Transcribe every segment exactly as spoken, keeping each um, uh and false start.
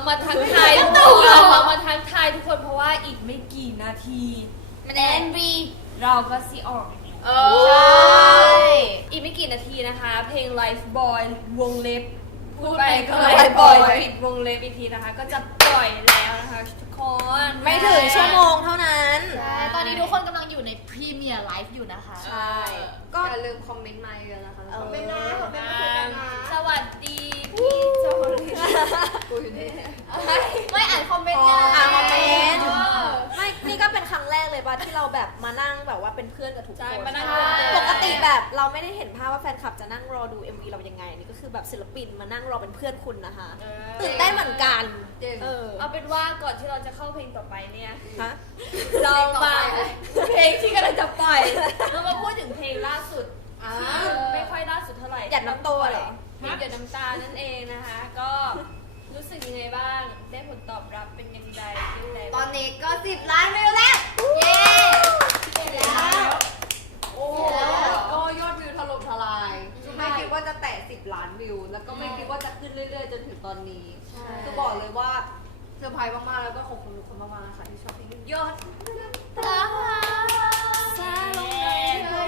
มาทักทายทุกคนเรามาทักทายทุกคนเพราะว่าอีกไม่กี่นาทีแอนบีเราก็ซีออกเออใช่อีกไม่กี่นาทีนะคะเพลง Life Boy วงเล็บพูดไปก็ Life Boy ปิดวงเล็บอีกทีนะคะก็จะปล่อยแล้วนะคะทุกคนไม่ถึงชั่วโมงเท่านั้นใช่ตอนนี้ทุกคนกำลังอยู่ในพรีเมียร์ไลฟ์อยู่นะคะใช่ก็อย่าลืมคอมเมนต์มาเยอะนะคะคอมเมนต์นะคอมเมนต์มาคุยกันนะสวัสดีพี่เจ้ากูอยู่นี่ไม่ไม่อ่านคอมเมนต์ไงอ่านคอมเมนต์ไม่นี่ก็เป็นครั้งแรกเลยป่ะที่เราแบบมานั่งแบบว่าเป็นเพื่อนกับทุกคนปกติแบบเราไม่ได้เห็นภาพว่าแฟนคลับจะนั่งรอดู เอ็ม วี เรายังไงนี่ก็คือแบบศิลปินมานั่งรอเป็นเพื่อนคุณนะคะตื่นเต้นเหมือนกันเออเอาเป็นว่าก่อนที่เราจะเข้าเพลงต่อไปเนี่ยฮะเรามาเพลงที่กำลังจะปล่อยเรามาพูดถึงเพลงล่าสุดไม่ค่อยล่าสุดเท่าไหร่หยัดน้ำตัวเหรอเพลงหยัดน้ำตานั่นเองนะคะก็รู้สึกยังไงบ้างได้ผลตอบรับเป็นยังไงตอนนี้ก็สิบล้านวิวแล้วเย้เสร็จแล้วโอ้ก็ยอดวิวถล่มทลายไม่คิดว่าจะแตะสิบล้านวิวแล้วก็ไม่คิดว่าจะขึ้นเรื่อยๆจนถึงตอนนี้คือบอกเลยว่าเซอร์ไพรส์มากๆแล้วก็ขอบคุณทุกคนมากๆนะคะที่ชอบเพลงยอดตาซาลงเลย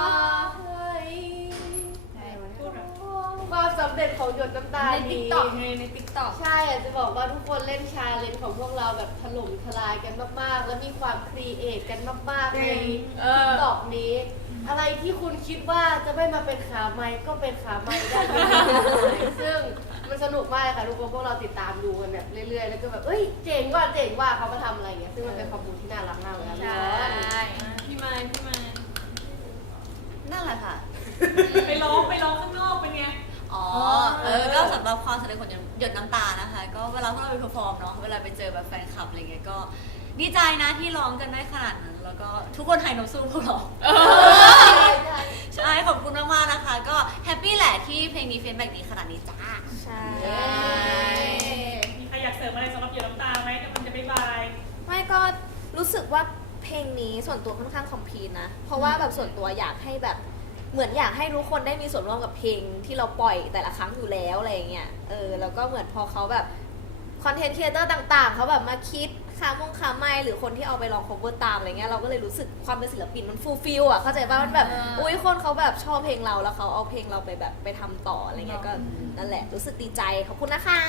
ความสำเร็จของหยดน้ำตาในติ๊กต็อกในติ๊กต็อกใช่อยากจะบอกว่าทุกคนเล่นชาเลนจ์ของพวกเราแบบถล่มทลายกันมากๆแล้วมีความครีเอทกันมากๆในติ๊กต็อกนี้อะไรที่คุณคิดว่าจะไม่มาเป็นขาไม้ก็เป็นขาไม้ได้ซึ่งมันสนุกมากค่ะทุกคนพวกเราติดตามดูกันแบบเรื่อยๆแล้วก็แบบเอ้ยเจ๋งว่าเจ๋งว่าเขามาทำอะไรเงี้ยซึ่งมันเป็นความบูที่น่ารักมากเลยใช่พี่ไม้พี่ไม้นั่นแหละค่ะไปร้องไปร้องข้างนอกเป็นไงอ๋อเออก็สำหรับความสำเร็จของหยดน้ำตานะคะก็เวลาพวกเราไปเพอร์ฟอร์มเนาะเวลาไปเจอแบบแฟนคลับอะไรเงี้ยก็ดีใจนะที่ร้องกันได้ขนาดนั้นแล้วก็ทุกคนให้น้ำสู้พวกเราใช่ขอบคุณมากๆนะคะก็แฮปปี้แหละที่เพลงนี้เฟซแบ็กดีขนาดนี้จ้าใช่มีใครอยากเสริมอะไรสำหรับหยดน้ำตาไหมกำลังจะบ๊ายบายไม่ก็รู้สึกว่าเพลงนี้ส่วนตัวค่อนข้างคอมพลีทนะเพราะว่าแบบส่วนตัวอยากให้แบบเหมือนอยากให้ทุกคนได้มีส่วนร่วมกับเพลงที่เราปล่อยแต่ละครั้งอยู่แล้วอะไรเงี้ยเออแล้วก็เหมือนพอเขาแบบคอนเทนต์ครีเอเตอร์ต่างๆเขาแบบมาคิดคามงคาไมหรือคนที่เอาไปลอง cover ตามอะไรเงี้ยเราก็เลยรู้สึกความเป็นศิลปินมันฟูลฟิลอ่ะเข้าใจป่ะมันแบบอุ้ยคนเขาแบบชอบเพลงเราแล้วเขาเอาเพลงเราไปแบบไปทำต่ออะไรเงี้ยก็นั่นแหละรู้สึกดีใจขอบคุณนะคะ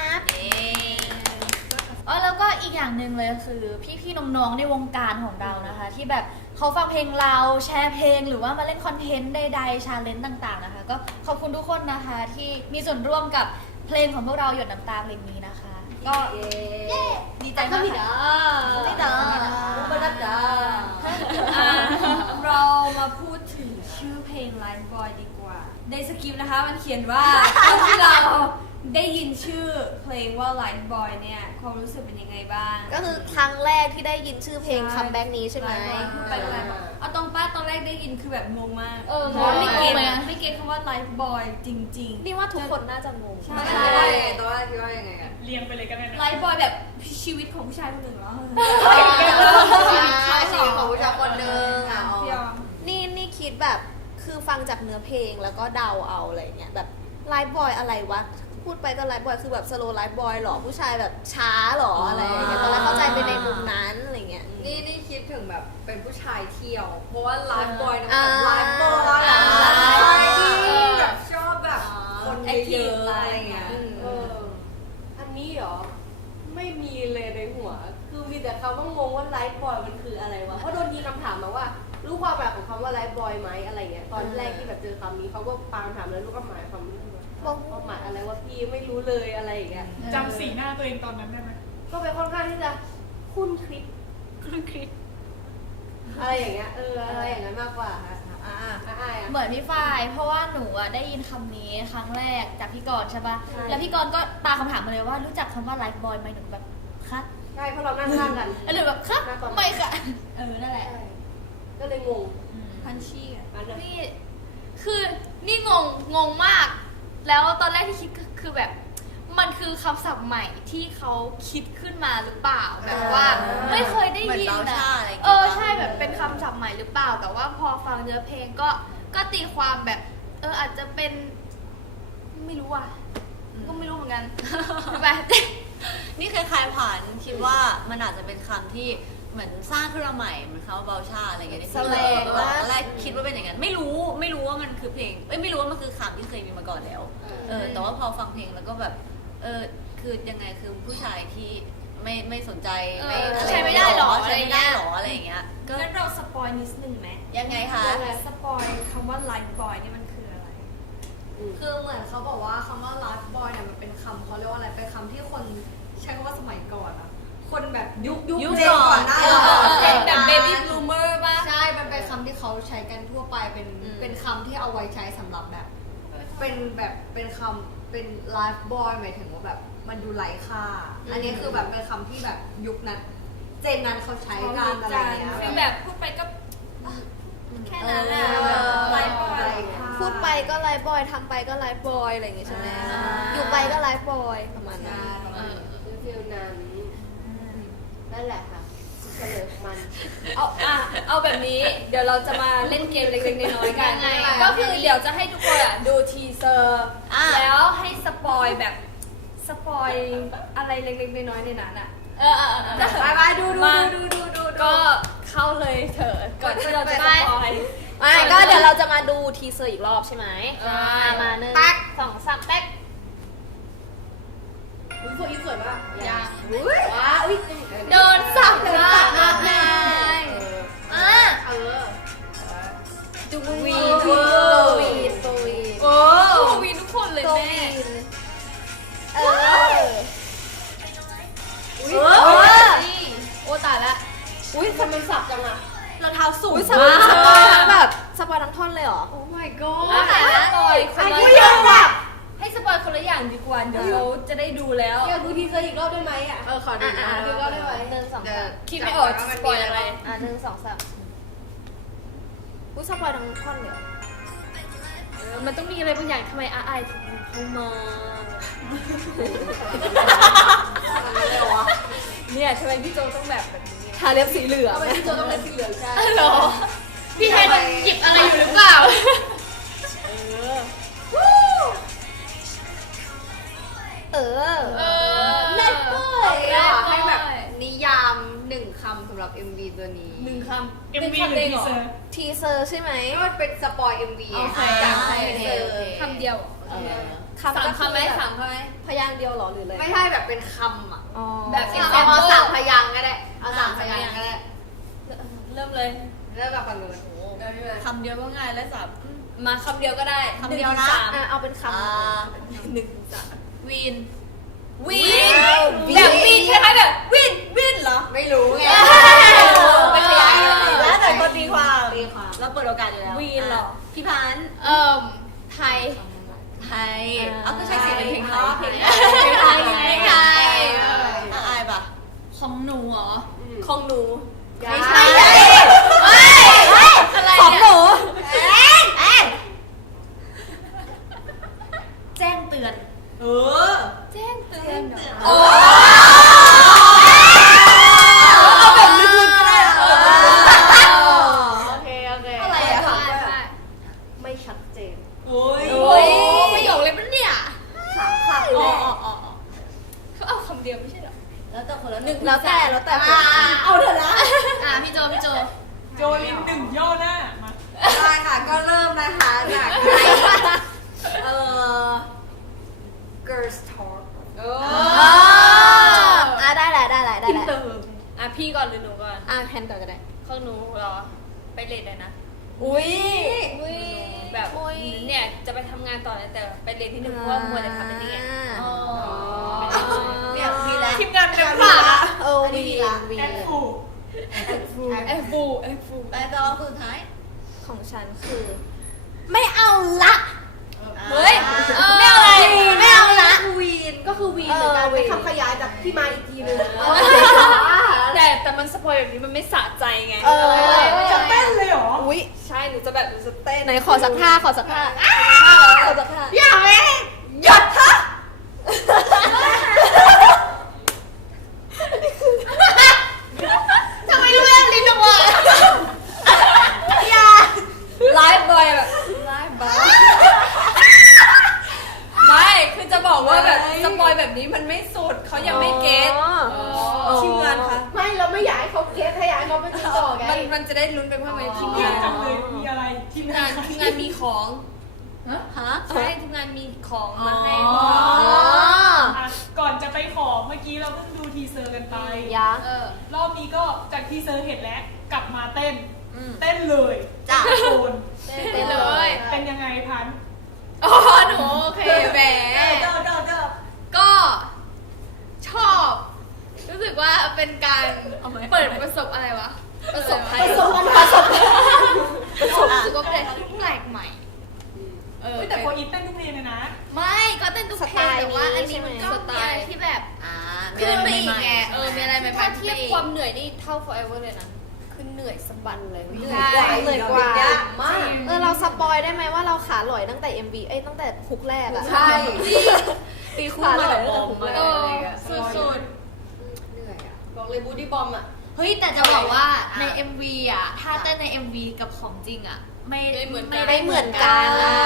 เออแล้วก็อีกอย่างหนึ่งเลยคือพี่ๆน้องๆในวงการของเรานะคะที่แบบเขาฟังเพลงเราแชร์เพลงหรือว่ามาเล่นคอนเทนต์ใดๆชาเลนจ์ต่างๆนะคะก็ขอบคุณทุกคนนะคะที่มีส่วนร่วมกับเพลงของพวกเราหยดน้ำตาเพลงนี้นะคะก็ดีใจมากค่ะไม่ด่าไม่ด่าเรามาพูดถึงชื่อเพลง Life Boy ดีกว่าในสคริปต์นะคะมันเขียนว่าที่เราได้ยินชื่อเพลงว่า Life Boy เนี่ยความรู้สึกเป็นยังไงบ้างก็คือครั้งแรกที่ได้ยินชื่อเพลงคัมแบ็กนี้ใช่ไหมไปไปเอาตรงป้าตอนแรกได้ยินคือแบบงงมากเออไม่เก็ตไม่เก็ตคำว่า Life Boy จริงๆนี่ว่าทุกคนน่าจะงงใช่ตัวแรกคิดว่ายังไงกันเรียงไปเลยกันนะ Life Boy แบบชีวิตของผู้ชายคนหนึ่งเหรอชีวิตของผู้ชายคนหนึ่งอ่ะนี่นี่คิดแบบคือฟังจากเนื้อเพลงแล้วก็เดาเอาอะไรเงี้ยแบบ Life Boy อะไรวะพูดไปก็ไลฟ์บอยคือแบบสโลว์ไลฟ์บอยหรอผู้ชายแบบช้าหรออะไรอย่างเงี้ยตอนแรกเข้าใจไปในมุมนั้นอะไรเงี้ยนี่นี่คิดถึงแบบเป็นผู้ชายเที่ยวเพราะว่าไลฟ์บอยนะแบบไลฟ์บอยที่แบบชอบแบบคนเยอะๆอะไรเงี้ยอันนี้เหรอไม่มีเลยในหัวคือมีแต่คำว่างงว่าไลฟ์บอยมันคืออะไรวะเพราะโดนยีคำถามมาว่ารู้ความหมายของคำว่าไลฟ์บอยไหมอะไรเงี้ยตอนแรกที่แบบเจอคำนี้เขาก็ปางถามเลยรู้ความหมายความความหมายอะไรว่าพี่ไม่รู้เลยอะไรอย่างเงี้ยจำสีหน้าตัวเองตอนนั้นได้ไหมก็เป็นค่อนข้างที่จะคุ้นคลิปคุ้นคลิปอะไรอย่างเงี้ยเอออะไรอย่างนั้นมากกว่าค่ะอ่าอ่าเหมือนพี่ฝ้ายเพราะว่าหนูอ่ะได้ยินคำนี้ครั้งแรกจากพี่กรณ์ใช่ป่ะแล้วพี่กรณ์ก็ตาคำถามมาเลยว่ารู้จักคำว่าไลฟ์บอยไหมหนูแบบคะใช่เพราะเรานั่งข้างกันหรือแบบคะไม่ค่ะเออนั่นแหละก็เลยงงพันชี่อ่ะนี่คือนี่งงงงมากแล้วตอนแรกที่คิดคือแบบมันคือคำศัพท์ใหม่ที่เขาคิดขึ้นมาหรือเปล่าแบบว่าไม่เคยได้ยินนะเออใช่แบบเป็นคำศัพท์ใหม่หรือเปล่าแต่ว่าพอฟังเนื้อเพลงก็ก็ตีความแบบเอออาจจะเป็นไม่รู้อ่ะก็ไม่รู้เหมือนกันแบบนี่เคยทายผ่านคิดว่ามันอาจจะเป็นคำที่เหมือนสร้างขึ้นมาใหม่เหมือนคำว่าเบลชาอะไรอย่างเงี้ยที่เราตอนแรกคิดว่าเป็นอย่างนั้นไม่รู้ไม่รู้ว่ามันคือเพลงเอ้ยไม่รู้ว่ามันคือคำที่เคยมีมาก่อนแล้วเออแต่ว่าพอฟังเพลงแล้วก็แบบเออคือยังไงคือผู้ชายที่ไม่ไม่สนใจไม่อะไรใช้ไม่ได้หรอใช้ไม่ได้หรออะไรอย่างเงี้ยก็งั้นเราสปอยนิดนึงไหมยังไงคะสปอยคำว่าไลฟ์บอยนี่มันคืออะไรคือเหมือนเขาบอกว่าคำว่า life boy เนี่ยมันเป็นคำเขาเรียกว่าอะไรเป็นคำที่คนใช้คำว่าสมัยก่อนอะคนแบบยุคยุคยุคเจนก่อนหน้าก่อนเราเป็นแบบ baby bloomer ป่ะใช่ มันเป็นคำที่เขาใช้กันทั่วไปเป็นเป็นคำที่เอาไว้ใช้สำหรับแบบ เป็นแบบเป็นคำเป็น life boy หมายถึงว่าแบบมันดูไร้ค่า อันนี้คือแบบเป็นคำที่แบบยุคนั้นเจนนั้นเขาใช้กันอะไรเงี้ยคือแบบพูดไปก็แค่นั้นแหละไลฟ์บอยพูดไปก็ไลฟ์บอยทำไปก็ไลฟ์บอยอะไรอย่างงี้ใช่ไหมอยู่ไปก็ไลฟ์บอยประมาณนั้นฟิลนั้นนั่นแหละค่ะเฉลยมันเอาอ่ะเอาแบบนี้ เดี๋ยวเราจะมาเล่นเกมเล็กๆน้อยๆกันยังไงก็คือเดี๋ยวจะให้ทุกคนอ่ะดูทีเซอร์อ่ะแล้วให้สปอยแบบสปอยอะไรเล็กๆน้อยๆในนั้นอ่ะเออเออเออไปไปดูดูมาดูดูดูก็เข้าเลยเถอะก่อนที่เราจะสปอยไม่ก็เดี๋ยวเราจะมาดูทีเซอร์อีกรอบใช่ไหมใช่อ่ะมาหนึ่งสองสามแป๊กอุ้ยพวกอีสวยมากยังว้าอุ้ยโดนสับละอ่ะไงอ่ะเออดูวีนวีนวีนตัววีนโอ้วีทุกคนเลยตัวแม่วีนเอออุ้ยเออนี่โอ้ตายละอุ้ยทำไมสับจังอะเราเท้าสูงอุ้ยสปอยสปอยทั้งแบบสปอยทั้งท่อนเลยเหรอโอ้ my โอ้ god แต่ละสปอยคนละอุ้ยอยัย่าง งแบบให้สปอยคนละอย่างดีกว่าเดี๋ยวเราจะได้ดูแล้วอยากดูทีเซอร์อีกรอบได้ไหมอ่ะ เออ ขอดูอ่ะอีกรอบได้ไหมหนึ่งสองสามคิดไม่ออกจะสปอยอะไรอ่ะหนึ่งสองสามอุ้ยสปอยทั้งท่อนเลยเหรอเออมันต้องมีอะไรบางอย่างทำไมอาไอถึงเข้ามาเนี่ยทำไมพี่โจต้องแบบแบบนี้ทาเล็บสีเหลืองทำไมพี่โจต้องเป็นสีเหลืองใช่เหรอพี่เทนหยิบอะไรอยู่หรือเปล่าเออเออเล่นเว้ยอยากให้แบบนิยามหนึ่งคำสำหรับ เอ็ม วี ตัวนี้หนึ่งคำเอ็มวีป็นคำเองเหรอทีเซอร์ใช่ไหมก็มันเป็นสปอย เอ็ม วีโอเคจากทีโอเคเซอร์โอเคคำเดียวเหรอเออคำสามก็อคำไหมแบบสามคำไหมพยางค์เดียวเหรอหรืออะไรไม่ใช่แบบเป็นคำอ่ะอ๋อแบบเอาเอาสามพยางค์ก็ได้ เอาสามพยางค์ก็ได้เริ่มเลยเริ่มกับฝั่งนู้นคำเดียวก็ง่ายและสับมาคำเดียวก็ได้คำเดียวนะหงถึงสามอ่ะเอาเป็นคอ่าหนึ่งถึงสามวีนวินแบบวินคล้ายๆแบบวินวินเหรอไม่รู้ไงไม่ขยายแล้วแต่คนตีความตีความเราเปิดโอกาสอยู่แล้ววีนเหรอพี่พันธ์เอ่มไทยไทยเอาก็ใช่สิเป็นเพลงไทยเพลงไทยเพลงไทยเพลงไทยเอออ่ะอายปะของหนูเหรอของหนูไม่ใช่เฮ้ยอะไรำของเนี่ยหนูแจ้งเตือนเออแจ้งเตือนเหรอโอ้เอาแบบลึกๆก็ได้โอเคโอเคอะไรอะคะใช่ไม่ชัดเจนโอ้ยโอ้ยประโยคเลยปะเนี่ยอ๋ออ๋ออ๋อเขาเอาคำเดียวไม่ใช่เหรอแล้วแต่คนละหนึ่งแล้วแต่แล้วแต่อ่าเอาเถอะนะอ่ะพี่โจพี่โจโจลินหนึ่งย่อหน้ามาได้ค่ะ ก็เริ่มนะคะจากเอ่อ girls talk เอออ่ะได้แหละได้แหละได้แหละอ่ะพี่ก่อนหรือหนูก่อนอ่ะแฮนก่อนก็ได้ของหนูเหรอ ไปเลทเลยนะอุ้ยแบบโอ้ยเนี่ยจะไปทำงานต่อแต่ไปเรียนที่หนึ่งเพราะว่ามัวแต่ทำเป็นนี่ไงอ๋อเนี่ยมีแล้วทีมงานเป็นผ่าเออวีนวีนแอฟฟูแอฟฟูแอฟฟูไปต่อสุดท้ายของฉันคือ ไม่เอาละเฮ้ยไม่เอาอะไรไม่เอาละคือวีนก็คือวีนเหมือนกันเป็นคำขยายจากที่มาอีกทีนึงแต่แต่มันสปอยแบบนี้มันไม่สะใจไงเออจะเต้นเลยเหรออุ้ยใช่หนูจะแบบหนูจะเต้นไหนขอสักท่าขอสักท่าขอสักท่าอย่าเล่นหยุดเถอะทำไมรู้เรื่องลิ้นจังวะอย่าไลฟ์บอยแบบไลฟ์บอยไม่คือจะบอกว่าแบบสปอยแบบนี้มันไม่สุดเขายังไม่เก็ตอ๋อทีมงานคะไม่เราไม่อยากให้เขาเก็ตให้อยากให้เขาไปดูต่อไงมันมันจะได้ลุ้นไปเพื่อไหมทีมเยี่ยงาม นจังเลยมีอะไรทีมงานทีมงานมีของฮะใช่ทีมงานมีของมาให้อ๋ออ่ะก่อนจะไปขอเมื่อกี้เราเพิ่งดูทีเซอร์กันไปยะเออรอบนี้ก็จากทีเซอร์เห็นแล้วกลับมาเต้นอืมเต้นเลยจ้ะโดนเต้นเลยเป็นยังไงพันอ๋อหนูโอเคแหมเด้อเด้อเด้อก็ชอบ รู้สึกว่าเป็นการเปิดประสบอะไรวะ ประสบภัยประสบประสบรู้สึกว่าเป็นอะไรที่แปลกใหม่ เออเฮ้ยแต่โคอีฟเต้นทุกเพลงเลยนะไม่ก็เต้นทุกเพลงแต่ว่าอันนี้มันก็มีอะไรที่แบบอ่าขึ้นไปอีกไงใช่หมเออมีอะไรใหม่ๆถ้าขึ้นเทียบไปอีกความเหนื่อยนี่เท่า forever เลยนะ คือเหนื่อยสะบัดเลยเหนื่อยกว่าเหนื่อยกว่ามากเออเราสปอยได้ไหมว่าเราขาหลอยตั้งแต่ เอ็ม วี เอ้ยตั้งแต่ฮุกแรกอะใช่ตีคู่มาแบบบอมมาเออะไรอเงี้ยสุดเหนื่อยอ่ะบอกเลยบูดี้บอมอ่ะๆ เฮ้ยแต่จะบอกว่าใน เอ็ม วี อ่ะ ถ้าเต้นใน เอ็ม วี กับของจริงอ่ะ ไม่ไม่เหมือนกันไม่เหมือนกัน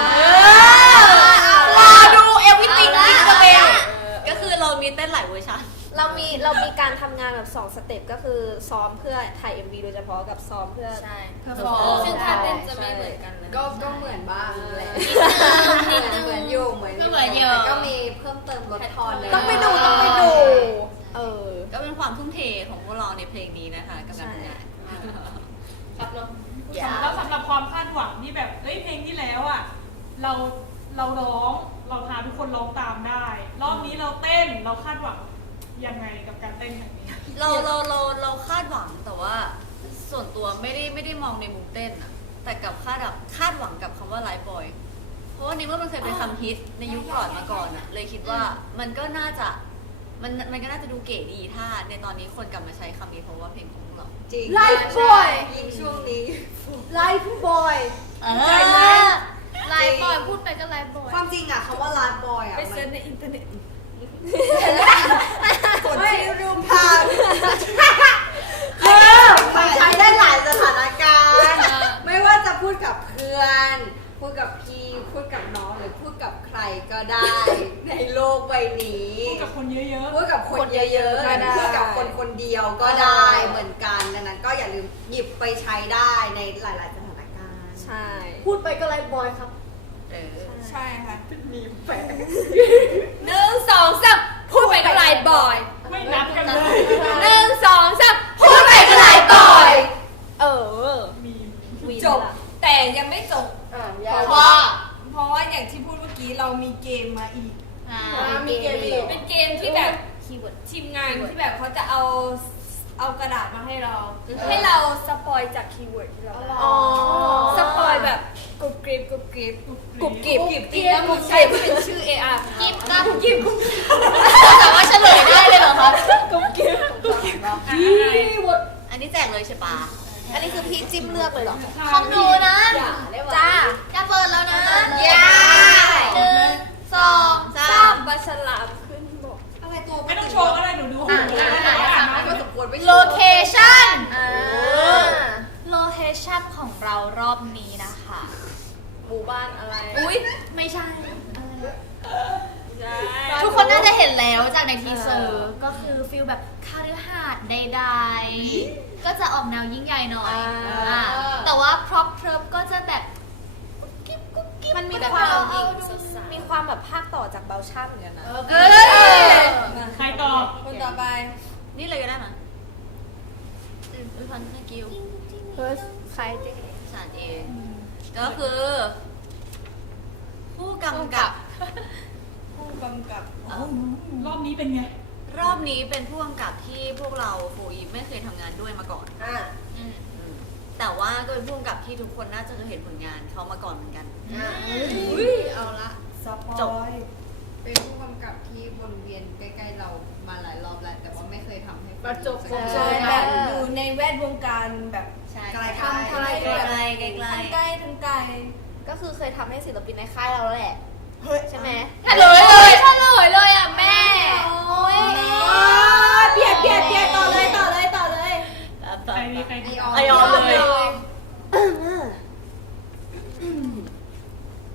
รอดู everything เอาละที่จะเป็นก็คือเรามีเต้นหลายเวอร์ชันเรามีเรามีการทำงานแบบสองสเต็ปก็คือซ้อมเพื่อถ่าย เอ็ม วี โดยเฉพาะกับซ้อมเพื่อใช่เพื่อฟอร์มซึ่งถ้าเต้นจะไม่เหมือนกันนะก็ก็เหมือนบ้างแหละนิดนึงเหมือนอยู่เหมือนก็เหมือนอยู่แต่ก็มีเพิ่มเติมลดทอนเลยต้องไปดูต้องไปดู เออก็เป็นความทุ่มเทของพวกเราในเพลงนี้นะคะกับการทำงานครับเนาะแล้วสำหรับความคาดหวังที่แบบเอ้ยเพลงที่แล้วอ่ะเราเราร้องเราพาทุกคนร้องตามได้ รอบนี้เราเต้นเราคาดหวังยังไงกับการเต้นแบบนี้เราเราเราเราคาดหวังแต่ว่าส่วนตัวไม่ได้ไม่ได้มองในมุมเต้นอะแต่กับคาดแบบคาดหวังกับคำว่าไลฟ์บอยเพราะว่าในเมื่อมันเคยเป็นคำฮิตในยุคก่อนมาก่อนอะเลยคิดว่ามันก็น่าจะมันมันก็น่าจะดูเก๋ดีถ้าในตอนนี้คนกลับมาใช้คำนี้เพราะว่าเพลงของพวกเราจริงไลฟ์บอยยิ่งช่วงนี้ไลฟ์บอยใจไหมไลฟ์บอยพูดไปก็ไลฟ์บอยความจริงอะคำว่าไลฟ์บอยอะไปมันเซิร์ชในอินเทอร์เน็ตกดที่รูปภาพคือมันใช้ได้หลายสถานการณ์ ไม่ว่าจะพูดกับเพื่อน พูดกับพี่ พูดกับน้องหรือพูดกับใครก็ได้ ในโลกใบนี้พูดกับคนเยอะพูดกับคนเยอะๆหรือพูดกับคนคนเดียวก็ได้เหมือนกัน ดังนั้นก็อย่าลืมหยิบไปใช้ได้ในหลายๆสถานการณ์ใช่พูดไปก็ไลฟ์บอยครับเออใช่ค่ะมีแฝงหนึ่งสองสามพูดไปก็ไลฟ์บอยๆ ไม่นับกันเลยหนึ่งสองสามพูดไปก็ไลฟ์บอยเออมีวีนจบล่ะแต่ยังไม่จบอ่าเพยาราะวว่า เพราะว่าอย่างที่พูดเมื่อกี้เรามีเกมมาอีกอ่ามีเกมอีกเป็นเกมที่แบบทีมงานที่แบบเขาจะเอาเอากระดาษมาให้เรา ให้เราสปอยจากคีย์เวิร์ดที่เราได้อ๋อสปอยแบบกรุบกริบกรุบกริบกรุบกริบกริบกริบแล้วมึงใช้เป็นชื่อ เอ อาร์กิบกับกิบแต่ว่าเฉลยได้เลยเหรอคะอันนี้แจกเลยใช่ปะอันนี้คือพี่จิ้มเลือกเลยเหรอของหนูนะอย่าได้ว่าจ้าจะเปิดแล้วนะอย่าหนึ่งสองสามปลาฉลามขึ้นบกอะไรตัวไม่ต้องโชว์ก็ได้หนูดูของหนูอ่ะอ่ะอ่ะอ่ะก็สมควรไม่โลเคชั่นอ่าโลเคชั่นของเรารอบนี้นะคะหมู่บ้านอะไรอุ้ยไม่ใช่ทุกคนน่าจะเห็นแล้วจากในทีเซอร์ ก็คือฟิลแบบคาฤหาสน์ใดๆ ก็จะออกแนวยิ่งใหญ่หน่อยอ่าอ่าแต่ว่าพร็อพเทรปก็จะแบบกุ๊กกิ๊บกุ๊กกิ๊บมันมีแบบความเอาเอาดูมีความแบบภาคต่อจากเบลชั่นเหมือนกันนะเอ้ยใครตอบคนต่อไปนี่เลยก็ได้มั้ยอืมอุ้ยพันให้กิวเฮ้ยใครเจ๊สารเอง ก็คือ ผู้กำกับผู้กำกับรอบนี้เป็นไงรอบนี้เป็นผู้กำกับที่พวกเราโฟอีฟไม่เคยทำงานด้วยมาก่อนอ่าอืมอืมแต่ว่าก็เป็นผู้กำกับที่ทุกคนน่าจะเคยเห็นผลงานเขามาก่อนเหมือนกันอ่าอุ้ยเอาละสปจบอยเป็นผู้กำกับที่วนเวียนใกล้ๆเรามาหลายรอบแล้วแต่ว่าไม่เคยทำให้ประจบสักใช่ใช่แบบอยู่ในแวดวงการแบบใช่ไกลใกทำไกลล้แบบใกล้ใกล้ใกล้ทั้งใกล้ทั้งไกลก็คือเคยทำให้ศิลปินในค่ายเราแล้วแหละ ใช่ไหมเฉลยเลยเฉลยเลยอ่ะแม่โอ้ยเปลี่ยนเปลี่ยนเปลี่ยนต่อเลยต่อเลยต่อเลยใครดีใครดีไอออนไอออนเลย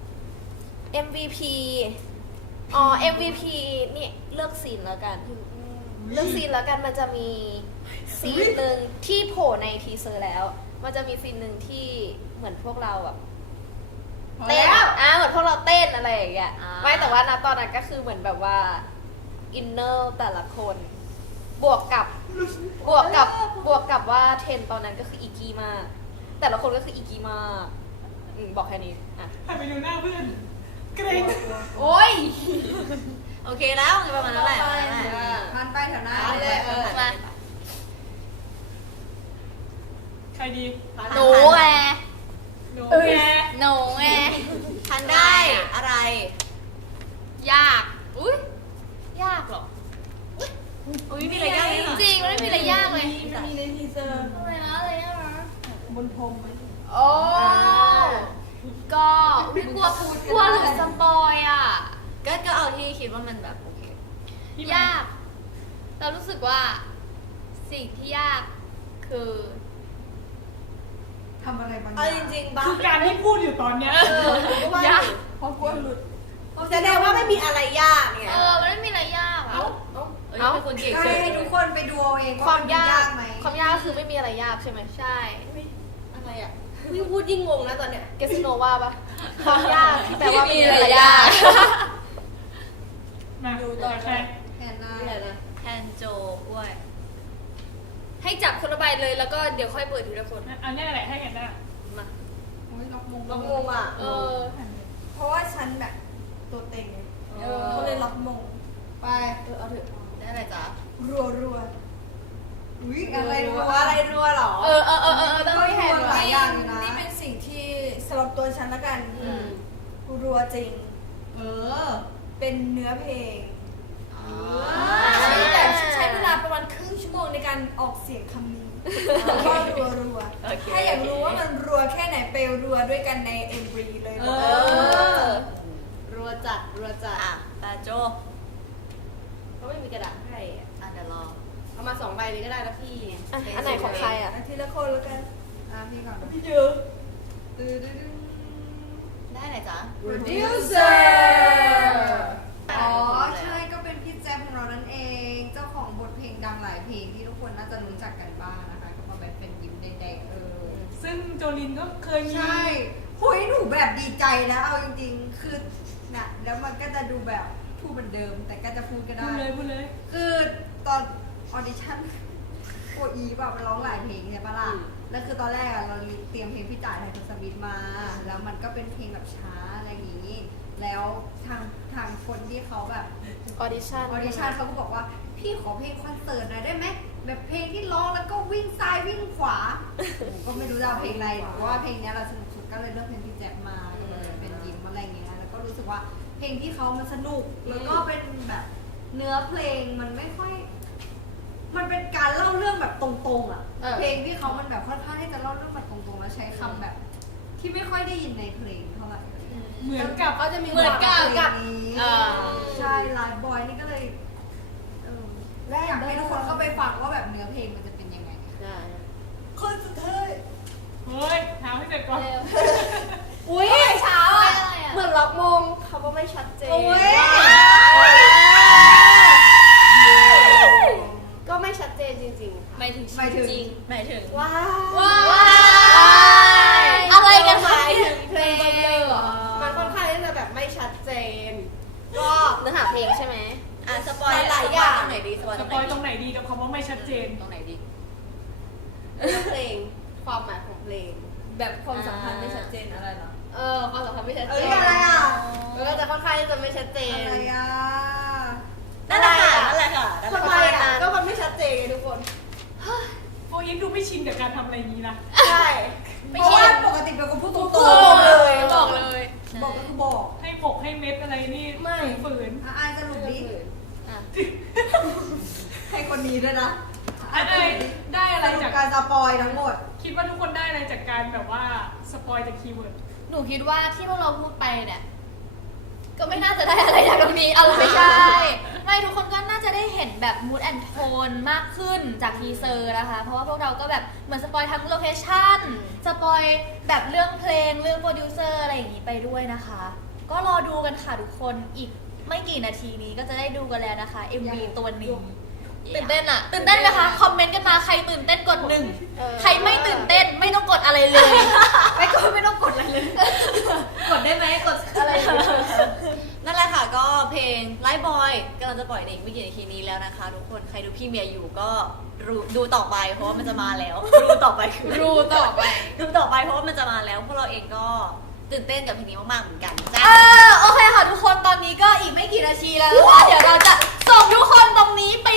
เอ็ม วี พี อ๋อ เอ็ม วี พี นี่เลือกซีนแล้วกันอเรื่องซีนแล้วกันมันจะมีซีนหนึ่งที่โผล่ในทีเซอร์แล้ว มันจะมีซีนหนึ่งที่เหมือนพวกเราแบบเต้นอ่ะเหมือนพวกเราเต้นอะไรอย่างเงี้ยไม่แต่ว่าณตอนนั้นก็คือเหมือนแบบว่าอินเนอร์แต่ละคน บวกกับบวกกับบวกกับว่าเทนตอนนั้นก็คืออีกี้มาก แต่ละคนก็คืออีกี้มากอืมบอกแค่นี้อ่ะให้ไปดูหน้าเพื่อนเกรงโอ้ยโอเคแล้วประมาณนั้นแหละผ่านไปแถวหน้าผ่านเลยเออมาใครดีหนูไงหนูเอ้ยแกหนูไงทันได้อะไรยาก อุ้ยยากเหรออุ้ยมีอะไรยากไหมเหรอจริงมันไม่มีอะไรยากเลยมันมีในทีเซอร์อะไรนะอะไรยากนะบนพรมไหมโอ้ก็ไม่กลัวกลัวหลุดสปอยอ่ะก็ก็เอาที่คิดว่ามันแบบโอเคยากเรารู้สึกว่าสิ่งที่ยากคือทำอะไรบางอเอาย่างจริงๆบ้าคือการที่พูดอยู่ตอนเนี้ยยากเพราะกลัวหลุดแสดงว่าไม่มีอะไรยากไงเออมันไม่มีอะไรยากอ่ะเอ้ยเป็นคนเก่งใช่ให้ทุกคนไปดูเอาเองความยากไหมความยากคือไม่มีอะไรยากใช่ไหมใช่อะไรอ่ะยิ่งพูดยิ่งงงนะตอนเนี้ยเกสโนว่าปะความยากที่แปลว่าไม่มีอะไรยากมาดูต่อใครแทนหน้าแทนโจกล้วยให้จับคนละใบเลยแล้วก็เดี๋ยวค่อยเปิดทีละคนอันนี้แหละให้กันได้มาโอ้ยล็อกมงเรางงอ่ะเออเพราะว่าฉันแบบตัวเต็งไงเขาเลยล็อกมงไปเออเอาเถอะได้อะไรจ๊ะรัวรัวอุ้ยอะไรรัวอะไรรัวหรอเออเออเออเออต้องให้แทนหลายอย่างอยู่นะนี่เป็นสิ่งที่สำหรับตัวฉันละกันอืมรัวจริงเออเป็นเนื้อเพลงอ๋อใช้แบบใช้เวลาประมาณครึ่งชั่วโมงในการออกเสียงคำนี้แล้วก็รัวรัวๆโอเคถ้าอยากรู้ว่ามันรัวแค่ไหนไปรัวด้วยกันใน เอ็ม วี เลยเอเอออ รัวจัด รัวจัดอ่ะตาโจเขาไม่มีกระดาษให้อะอ่ะเดี๋ยวรอเอามาสองใบนี้ก็ได้นะพี่อ่ะอันไหนของใครอ่ะอาทีละคนแล้วกันอ่ะพี่ก่อนพี่เยอะตื้อดื้อดื้อได้อะไรจ๊ะ Producer อ๋อ ใช่ก็เป็นพี่แจ๊บของเรานั่นเอง เจ้าของบทเพลงดังหลายเพลงที่ทุกคนน่าจะรู้จักกันบ้างนะคะ ก็มาแบบเป็นยิ้มแดงๆเออซึ่งโจลินก็เคยมีใช่หุยหนูแบบดีใจนะ เอาจริงๆ คือน่ะแล้วมันก็จะดูแบบพูดเหมือนเดิม แต่ก็จะพูดก็พูได้ดเลยพูดเลยคือตอนออดิชั่นโออีแบบมันร้องหลายเพลงใช่ปะล่ะ แล้วคือตอนแรกอะเราเตรียมเพลงพี่จ่ายไทยทศมิตรมา แล้วมันก็เป็นเพลงแบบช้าอะไรอย่างนี้ แล้วทางทางคนที่เขาแบบออดิชั่นออดิชั่นเขาก็บอกว่าพี่ขอเพลงคอนเสิร์ตหน่อยได้ไหมแบบเพลงที่ร้องแล้วก็วิ่งซ้ายวิ่งขวาผมก็ไม่รู้จะเอาเพลงอะไรเพราะว่าเพลงเนี้ยเราสนุกสุดก็เลยเลือกเพลงพี่แจ๊คมาก็เลยเป็นยิ้มอะไรอย่างเงี้ยแล้วก็รู้สึกว่าเพลงที่เขามันสนุกแล้วก็เป็นแบบเนื้อเพลงมันไม่ค่อย มันเป็นการเล่าเรื่องแบบตรงๆอ่ะเออเพลงที่เขามันแบบค่อนข้างที่จะเล่าเรื่องแบบตรงๆแล้วใช้คำแบบ ที่ไม่ค่อยได้ยินในเพลงเท่าไหร่เหมือนกับเขาจะมีเหมือนกับเพลงนี้เออใช่ไลฟ์บอยนี่ก็เลยเอออยากให้ทุกคนเข้าไปฟังว่าแบบเนื้อเพลงมันจะเป็นยังไงได้คนสุดท้ายเฮ้ยถามให้เสร็จก่อนอุ้ยเช้าอ่ะเหมือนล็อกมงเขาก็ไม่ชัดเจนโอ้ยก็ไม่ชัดเจนจริงๆหมายถึงหมายถึงจริงหมายถึงว้าว้ายอะไรกันหคะมายถึงเพลงเหรอมันค่อนข้างที่จะแบบไม่ชัดเจน ก็เนื้อหาเพลงใช่ไหมอ่ะสปอยหลายๆอย่างตรงไหนดีสปอยสตรงปอยไหนตรงไหนดีกับคำว่าไม่ชัดเจนตรงไหนดีเนื้อเพลง ความหมายของเพลงแบบความสัมพันธ์ไม่ชัดเจนอะไรเหรอเออความสัมพันธ์ไม่ชัดเอ้เจยนอะไรอ่ะมันก็จะค่อนข้างที่จะไม่ชัดเจนอะไรอ่ะนั่นแหละค่ะนั่นแหละค่ะนั่นแหทำละไมค่ะอ่ะก็มันไม่ชัดเจนไงทุกคนโฟยิงดูไม่ชินกับการทำอะไรอย่างนี้นะใช่เพราะว่าปกติเป็นคนพูดตรงพูดตรงเลยบอกเลยๆบอกก็คือบอกให้หมกให้เม็ดอะไรนี่ไม่ฝืนอ่ะอ่านสรุปดิอ่ะให้คนนี้ด้วยนะๆอะไรได้อะไรสรุปจากการสปอยทั้งหมดคิดว่าทุกคนได้อะไรจากการแบบว่าสปอยจากคีย์เวิร์ดหนูคิดว่าที่พวกเราพูดไปเนี่ย ก็ไม่น่าจะได้อะไรจากตรงนี้เอาไม่ใช่ ไม่ทุกคนก็น่าจะได้เห็นแบบ mood and tone มากขึ้นจากทีเซอร์นะคะ เพราะว่าพวกเราก็แบบเหมือนสปอยทั้งโลเคชั่นสปอยแบบเรื่องเพลงเรื่องโปรดิวเซอร์อะไรอย่างนี้ไปด้วยนะคะ ก็รอดูกันค่ะทุกคนอีกไม่กี่นาทีนี้ก็จะได้ดูกันแล้วนะคะ เอ็ม วี ตัวนี้ตื่นเต้นอะตื่นเต้นไหมคะคอมเมนต์กันมาใครตื่นเต้นกดหนึ่งใครไม่ตื่นเต้นไม่ต้องกดอะไรเลยไม่ก็ไม่ต้องกดอะไรเลย กดได้ไหมกดอะไรนั่นแหละค่ะก็เพลง Light Boy กำลังจะปล่อยในอีกไม่กี่นาทีนี้แล้วนะคะทุกคนใครดูพี่เมียอยู่ก็ดูดูต่อไปเพราะว่ามันจะมาแล้วดูต่อไปคือดูต่อไปดูต่อไปเพราะว่ามันจะมาแล้วพวกเราเองก็ตื่นเต้นกับเพลงนี้มากๆเหมือนกันจ้าเออโอเคค่ะทุกคนตอนนี้ก็อีกไม่กี่นาทีแล้วนะคะเดี๋ยวเราจะส่งทุกคนตรงนี้ไป